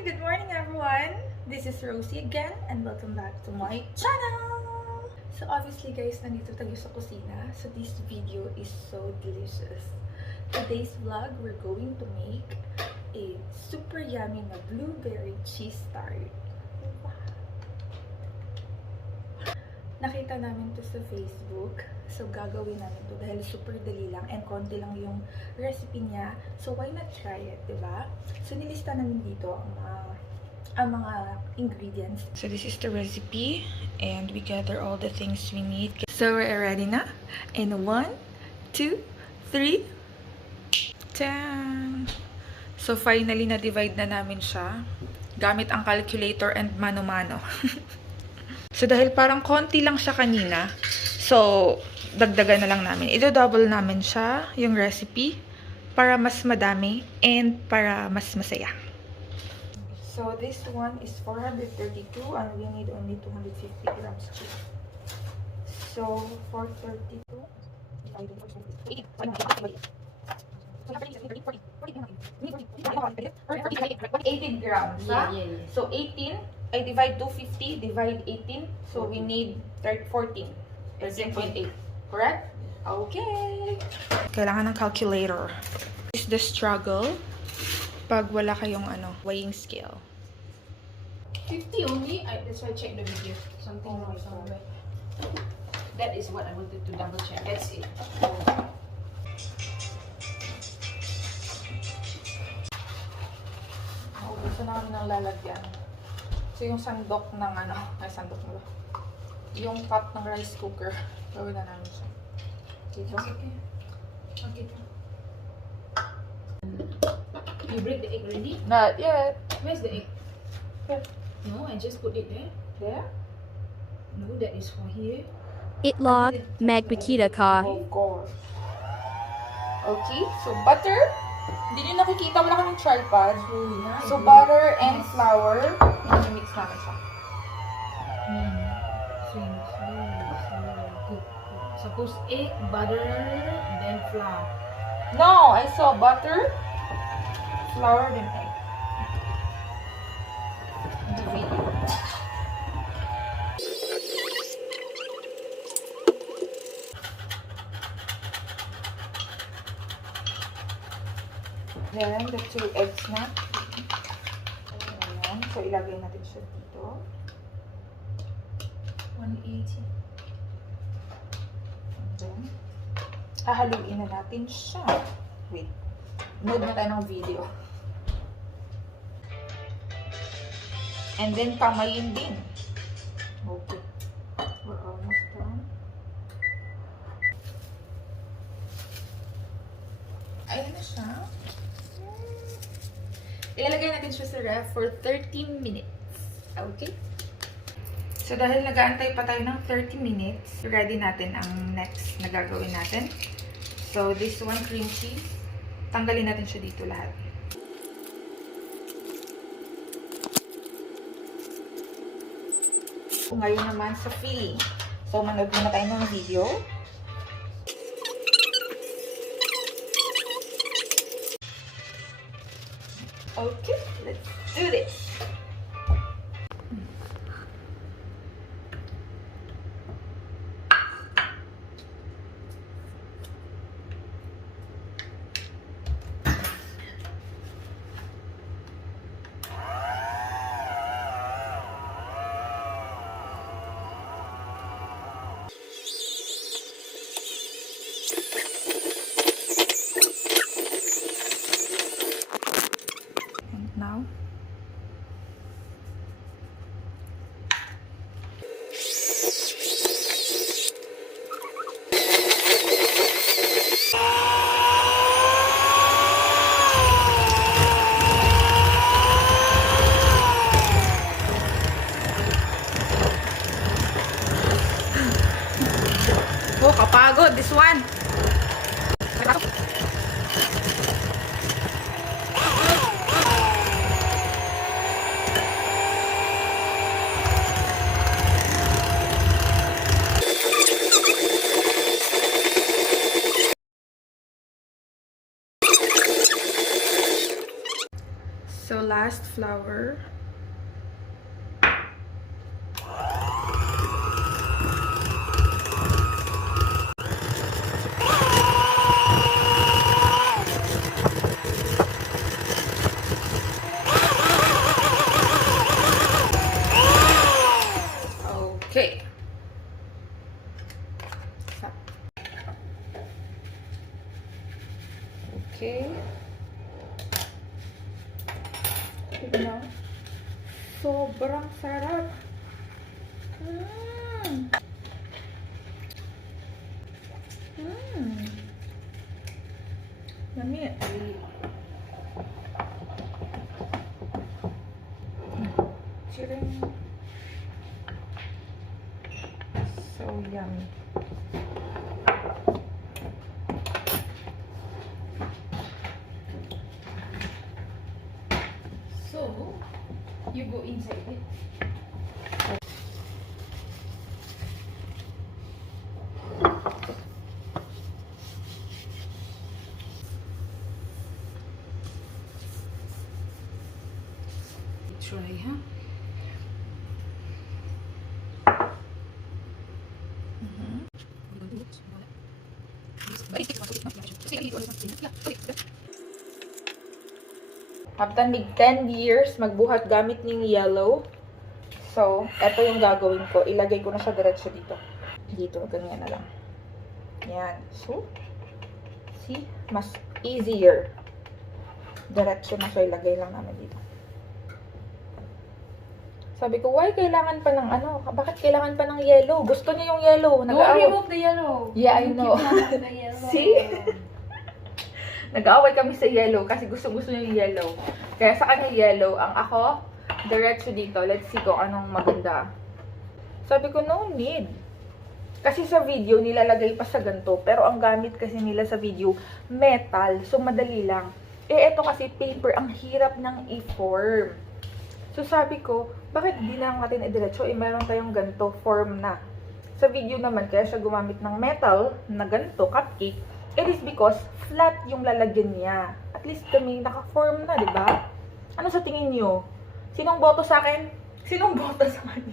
Good morning everyone! This is Rosie again and welcome back to my channel! So obviously guys, nandito tayo sa kusina. So this video is so delicious. Today's vlog, we're going to make a super yummy na blueberry cheese tart. Nakita namin to sa Facebook. So, gagawin namin to dahil super dali lang and konti lang yung recipe niya. So, why not try it, diba? So, nilista namin dito ang mga ingredients. So, this is the recipe and we gather all the things we need. So, we're ready na. And 1, 2, 3. Tang! So, finally, na-divide na namin siya gamit ang calculator and mano-mano. So, dahil parang konti lang siya kanina, so, dagdagan na lang namin. Ito-double namin siya, yung recipe, para mas madami and para mas masaya. So, this one is 432 and we need only 250 grams cheese. So, 432 18 grams, ha? So, 18, I divide 250, divide 18, so we need 14. 13.8. Correct? Okay. Kailangan ng calculator. This is the struggle pag wala kayong weighing scale. 50 only? That's why I checked the video. Something wrong somewhere. That is what I wanted to double check. That's it. Gusto na kami ng lalagyan. So yung sandok ng sandok mo. Yung pot ng rice cooker. Gawin na namin siya. Dito. Okay. You break the egg already? Not yet. Where's the egg? Here. No, I just put it there. There? No, that is for here. Itlog, Magbakita ka. Of course. Okay, so butter. Hindi nyo nakikita, wala kaming tripod. So butter and flour. I-mix namin siya. Suppose egg, butter, then flour. No, I saw butter, flour, then egg. In the video. Then, the 2 eggs na. Ayan. So, ilagay natin siya dito. 180. And then, hahaluin na natin siya. Wait. Mode na tayo ng video. And then, kamayin din. Okay. We're almost done. Ayan na siya. Ilalagay natin siya sa ref for 30 minutes. Okay? So, dahil nag-aantay pa tayo ng 30 minutes, ready natin ang next na gagawin natin. So, this one, cream cheese. Tanggalin natin siya dito lahat. Ngayon naman sa filling. So, manood muna tayo ng video. Okay, let's do this. And now, So, last flour. Okay. Okay. Tignan. Sobrang sarap. Yummy. Chiring. So yummy. So, you go inside it. Try, huh? After mig 10 years, magbuhat gamit ng yellow. So, eto yung gagawin ko. Ilagay ko na siya diretso dito. Dito, ganyan na lang. Yan. So, see? Mas easier. Diretso na siya. Ilagay lang namin dito. Sabi ko, why kailangan pa ng ano? Bakit kailangan pa ng yellow? Gusto niya yung yellow. Don't remove the yellow. Yeah, I know. Keep the yellow. See? Nag-aaway kami sa yellow kasi gusto niya yung yellow. Kaya sa kanya yellow. Ang ako, diretso dito. Let's see kung anong maganda. Sabi ko, no need. Kasi sa video, nilalagay pa sa ganito. Pero ang gamit kasi nila sa video, metal. So, madali lang. Eh, eto kasi paper. Ang hirap ng i-form. So, sabi ko, bakit di na lang natin i-diretso? Eh, meron tayong ganito, form na. Sa video naman, kaya siya gumamit ng metal na ganito, cupcake. It is because flat yung lalagyan niya. At least kami naka-form na, di ba? Ano sa tingin niyo? Sinong boto sa akin? Sinong boto sa kanya?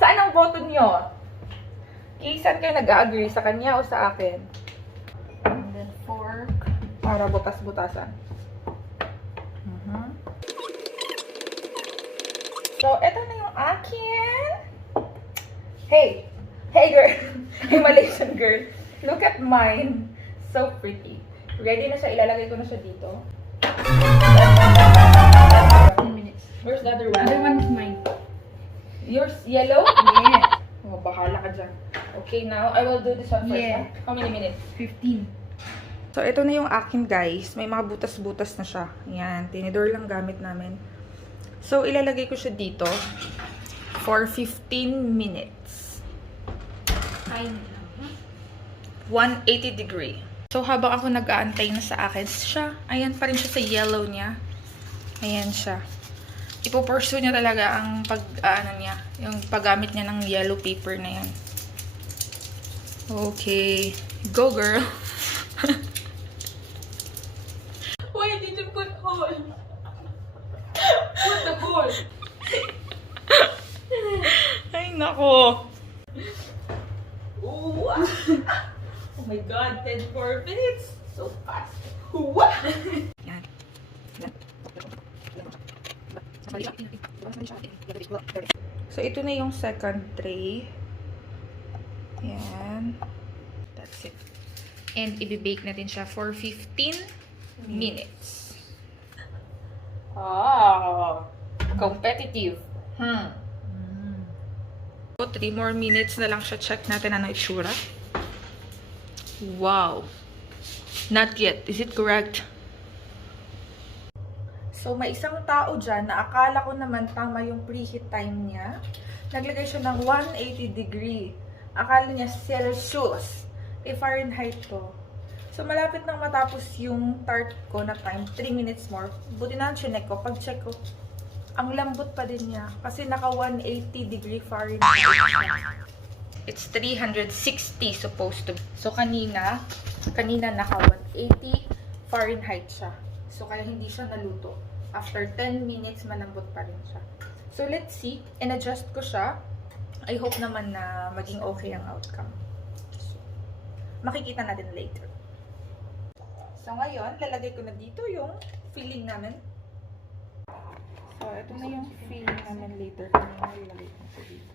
Saan ang boto niyo? Saan kayo nag-agree? Sa kanya o sa akin? And then fork. Para butas-butasan. So, eto na yung akin. Hey! Hey, girl! Hey, Malaysian girl! Look at mine. So pretty. Ready na siya. Ilalagay ko na siya dito. 10 minutes. Where's the other one? Other one is mine. Yours yellow? Yeah. Oh, bahala ka dyan. Okay, now I will do this one first. Yeah. Huh? How many minutes? 15. So, ito na yung akin, guys. May mga butas-butas na siya. Ayan. Tinidor lang gamit namin. So, ilalagay ko siya dito for 15 minutes. Fine. 180 degree. So, habang ako nag-aantay na sa akin siya, ayan pa rin siya sa yellow niya. Ayan siya. Ipo-pursue niya talaga ang niya, yung paggamit niya ng yellow paper na yan. Okay. Go, girl. Why did you put hole? Put the hole. Ay, nako. Oh my God, 10 more minutes. So fast. What? Yan. So, ito na yung second tray. Yan. That's it. And, ibibake natin siya for 15 minutes. Ah, competitive. So, 3 more minutes na lang siya. Check natin ano itsura. Wow. Not yet. Is it correct? So, may isang tao dyan na akala ko naman tama yung preheat time niya. Naglagay siya ng 180 degree. Akala niya Celsius. Eh, Fahrenheit to. So, malapit nang matapos yung tart ko na time. 3 minutes more. Buti na ang chinek ko. Pag-check ko, ang lambot pa din niya. Kasi naka 180 degree Fahrenheit. It's 360 supposed to be. So, kanina naka 180 Fahrenheit siya. So, kaya hindi siya naluto. After 10 minutes, malambot pa rin siya. So, let's see. In-adjust ko siya. I hope naman na maging okay ang outcome. So, makikita natin later. So, ngayon, lalagay ko na dito yung filling namin. So, ito na yung filling namin later. Kanina ilalagay ko na dito.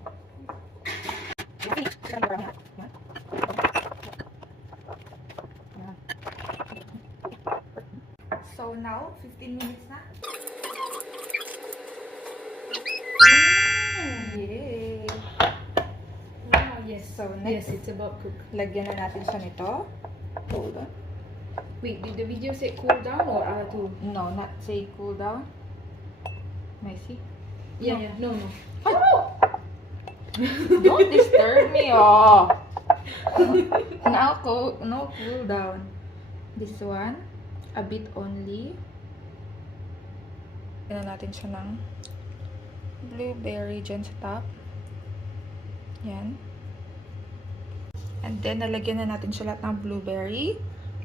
So now, 15 minutes na. Yay! Wow, yes. So Yes, next, it's about cook. lagyan na natin siya nito. Hold on. Wait, did the video say cool down or to? No, not say cool down. Messy. Yeah, yeah. No, no. Don't disturb me, oh. Now, no cool down. This one, a bit only. Lagyan natin siya ng blueberry dyan sa top. Yan. And then, nalagyan na natin siya lahat ng blueberry.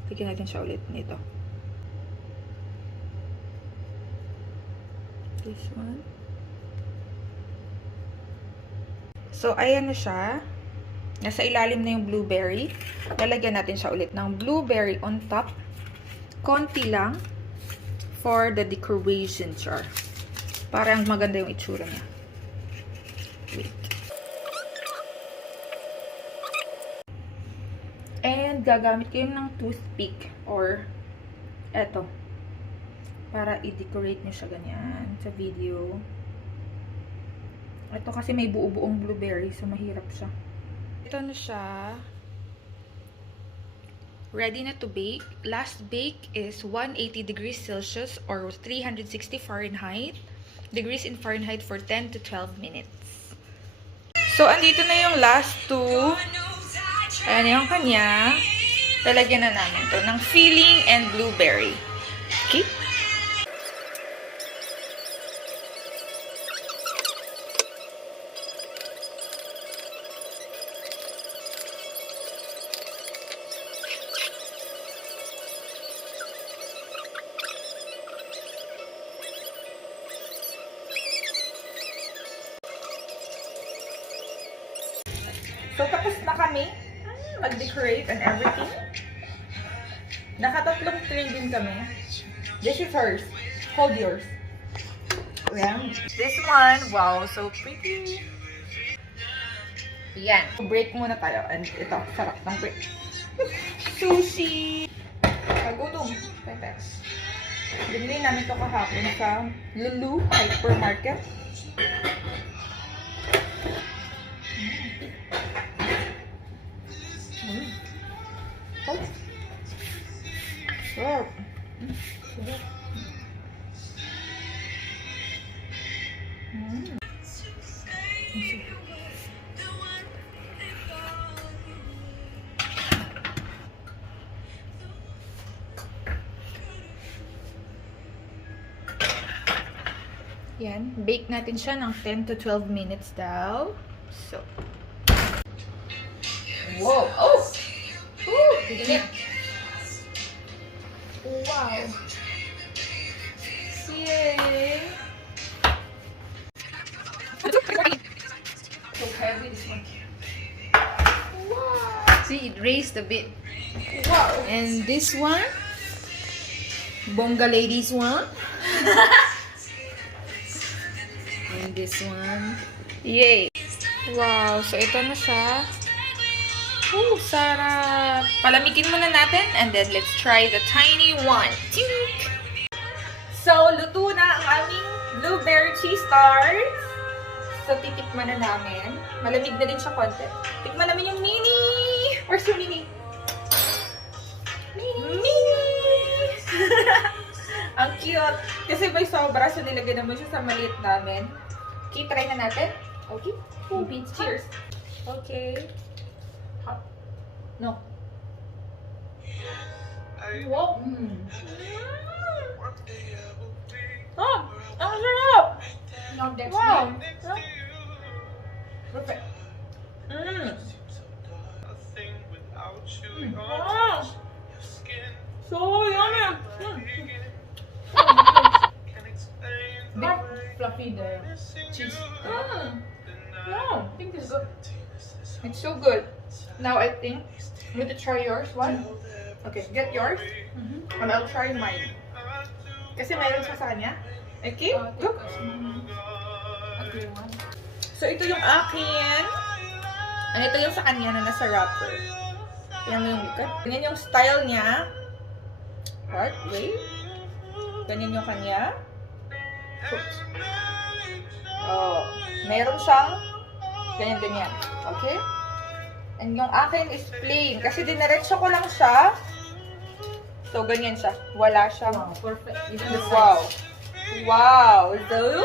Lagyan natin siya ulit nito. This one. So, ayan na siya. Nasa ilalim na yung blueberry. Lalagyan natin siya ulit ng blueberry on top. Konti lang for the decoration jar. Parang maganda yung itsura niya. Wait. And gagamit kayo ng toothpick or eto. Para i-decorate nyo siya ganyan sa video. Ito kasi may buo-buong blueberry, so mahirap siya. Ito na siya. Ready na to bake. Last bake is 180 degrees Celsius or 360 Fahrenheit. Degrees in Fahrenheit for 10 to 12 minutes. So, andito na yung last two. Ayan yung kanya. Talagyan na namin to ng filling and blueberry. Okay? So, tapos na kami mag-decorate and everything. Nakatatlong tray din kami. This is hers. Hold yours. Ayan. This one, wow, so pretty. Yan. Break muna tayo. And ito, sarap ng break. Sushi! Pagutom. Pepe. Binili namin ito kahapon sa Lulu Hypermarket. Oh. Sarap. Sarap. Yan. Bake natin siya ng 10 to 12 minutes daw. So. Whoa! Oh! Ooh! Tignan. Wow! Yay! So heavy this one. Wow! See, it raised a bit. Wow! And this one, Bonga Ladies one. And this one, Yay! Wow! So ito na siya. Ooh, sarap! Palamigin muna natin and then let's try the tiny one. Tink! So, luto na ang aming Blueberry Cheese Tarts. So, titikman na namin. Malamig na din siya konti. Tikman namin yung mini! Where's yung mini? Mini! Ang cute! Kasi may sobra, so nilagay naman siya sa maliit namin. Okay, try na natin. Okay? Cheers! Okay. Hot. No. Wow! Oh! Ang sarap! not that Wow! sweet. Perfect. Wow! So yummy! fluffy the cheese. No, I think it's good. it's so good. Now I think I'm going to try yours. What? Okay, get yours. And I'll try mine. Kasi mayroon siya sa kanya. Okay? Go. Okay, one. So, ito yung akin. And ito yung sa kanya na nasa wrapper. Tingnan mo yung likod. Ganyan yung style niya. What? Wait. Ganyan yung kanya. Oops. Oh. Meron siyang ganyan-ganyan. Okay? And yung akin is plain. Kasi dinaretso ko lang siya. So, ganyan siya. Wala siyang... Wow, perfect. Even the Wow. size. Wow. So,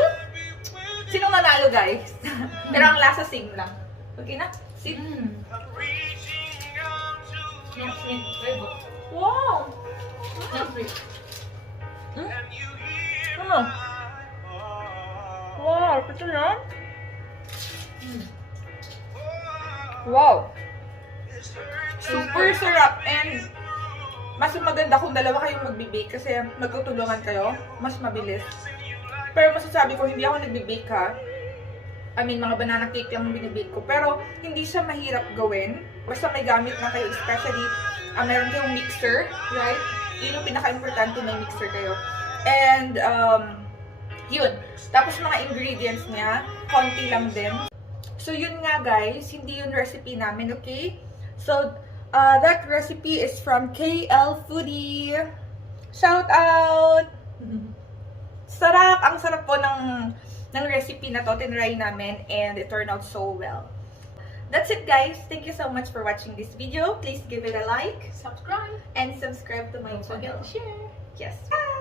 sinong nanalo, guys? Pero ang lasa same lang. Okay na? Sit. Not sweet. Very good. Wow. Not sweet. Ano? Wow. Ito na? Wow. Super sarap. And mas maganda kung dalawa kayong magbe-bake kasi magtutulungan kayo. Mas mabilis. Pero masasabi ko, hindi ako nagbe-bake ha. I mean, mga banana cake yung binibake ko. Pero, hindi siya mahirap gawin. Basta may gamit na kayo. Especially, meron kayong mixer, right? Yun yung pinaka-importante, may mixer kayo. And, yun. Tapos, mga ingredients niya, konti lang din. So, yun nga guys, hindi yun recipe namin, okay? So, that recipe is from KL Foodie. Shout out! Sarap! Ang sarap po ng recipe na to. Tinry namin and it turned out so well. That's it guys. Thank you so much for watching this video. Please give it a like. Subscribe. And subscribe to my Don't forget channel. to share. Yes. Bye!